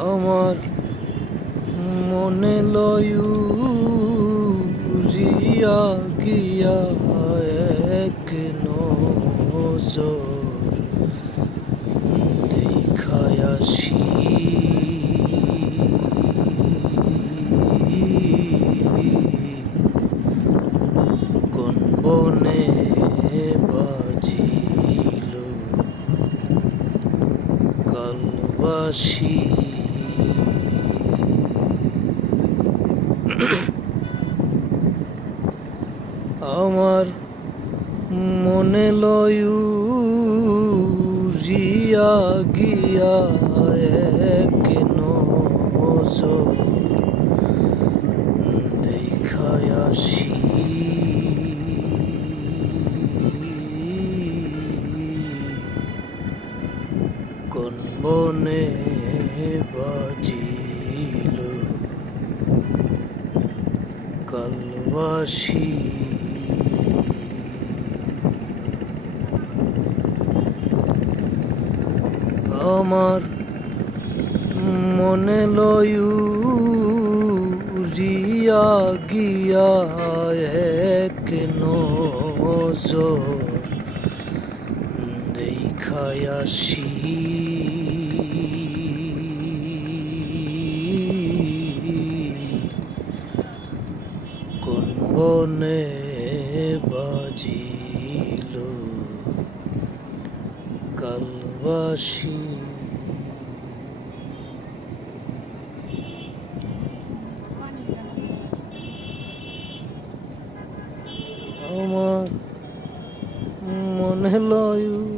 আমার মনে লয়ু রিয়া গিয়া এক নজর দেখায় আসি কোন বনে বাজিল কালবাসি আমার মনে লয়ু রিয়া গিয়া এক নজর দেখায় আসি কোন বনে বাজিল কালবাসি আমার মনে লয়ু রিয়া গিয়া এক নজর দেখায় আসি কোন বনে বাজিল কালবাসি। আমার মনে লয়ু